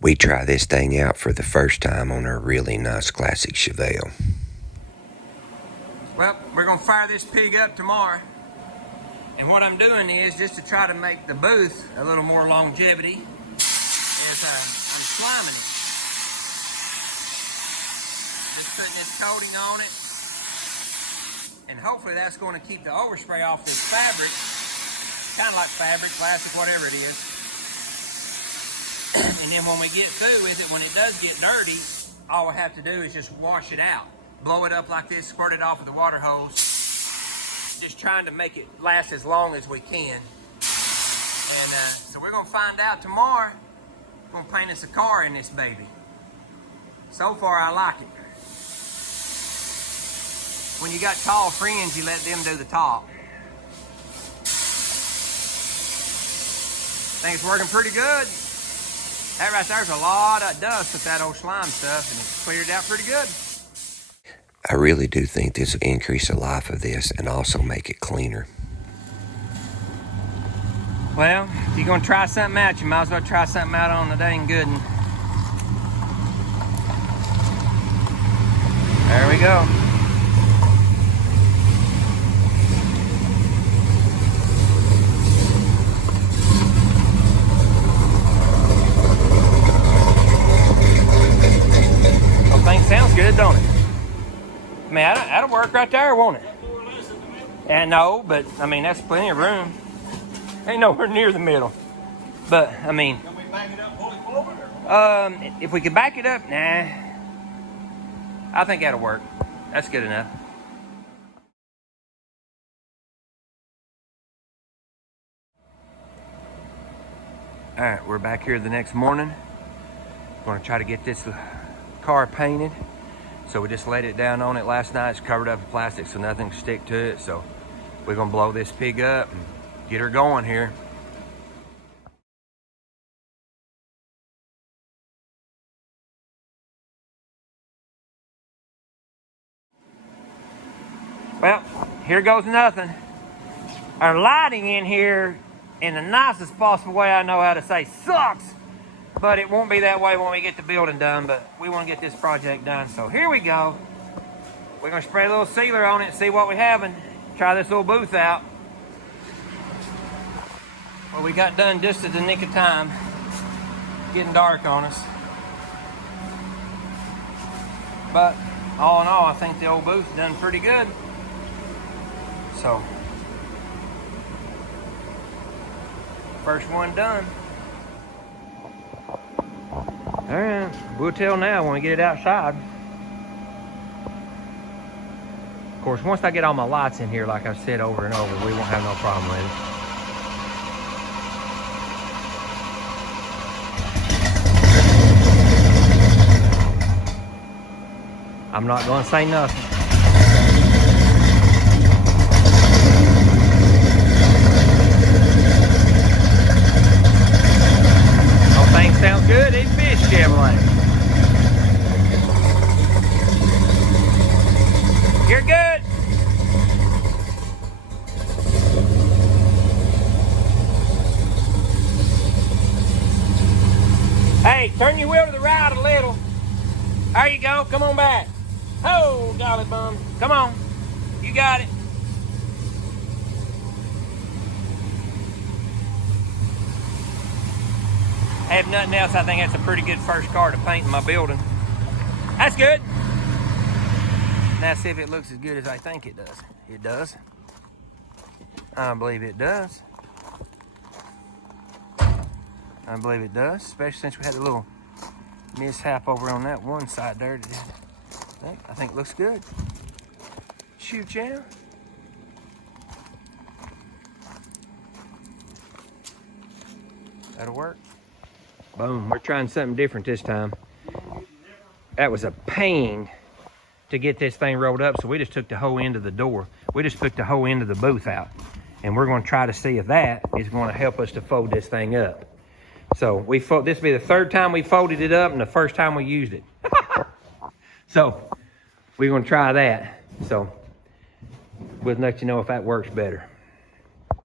We try this thing out for the first time on our really nice classic Chevelle. Well, we're gonna fire this pig up tomorrow. And what I'm doing is, just to try to make the booth a little more longevity, is I'm sliming it. Just putting this coating on it. And hopefully that's going to keep the overspray off this fabric. Kind of like fabric, plastic, whatever it is. And then when we get through with it, when it does get dirty, all we have to do is just wash it out. Blow it up like this, squirt it off with the water hose. Just trying to make it last as long as we can. And so we're gonna find out tomorrow. We're gonna paint us a car in this baby. So far, I like it. When you got tall friends, you let them do the talk. I think it's working pretty good. That right there's a lot of dust with that old slime stuff, and it's cleared out pretty good. I really do think this will increase the life of this and also make it cleaner. Well, if you're gonna try something out, you might as well try something out on the dang good one. There we go. Sounds good, don't it? I mean, that'll work right there, won't it? And no, but I mean, that's plenty of room. Ain't nowhere near the middle. But I mean, can we back it up, pull it forward? if we could back it up, nah. I think that'll work. That's good enough. All right, we're back here the next morning. We're gonna try to get this car painted. So we just laid it down on it last night. It's covered up with plastic so nothing can stick to it. So we're gonna blow this pig up and get her going here. Well, here goes nothing. Our lighting in here, in the nicest possible way I know how to say, sucks. But it won't be that way when we get the building done, but we want to get this project done. So here we go. We're going to spray a little sealer on it and see what we have and try this little booth out. Well, we got done just at the nick of time. Getting dark on us. But all in all, I think the old booth's done pretty good. So, first one done. All right, we'll tell now when we get it outside. Of course, once I get all my lights in here, like I've said over and over, we won't have no problem with it. I'm not gonna say nothing. Oh, things sound good. It's fish, Chevelle. You're good. Hey, turn your wheel to the right a little. There you go. Come on back. Oh, golly bum. Come on. You got it. I have nothing else. I think that's a pretty good first car to paint in my building. That's good. Now see if it looks as good as I think it does. It does. I believe it does. I believe it does, especially since we had a little mishap over on that one side there. I think it looks good. Shoot, yeah. That'll work. Boom, we're trying something different this time. That was a pain to get this thing rolled up, so we just took the whole end of the door. We just took the whole end of the booth out. And we're gonna try to see if that is gonna help us to fold this thing up. So this will be the third time we folded it up and the first time we used it. So we're gonna try that. So we'll let you know if that works better.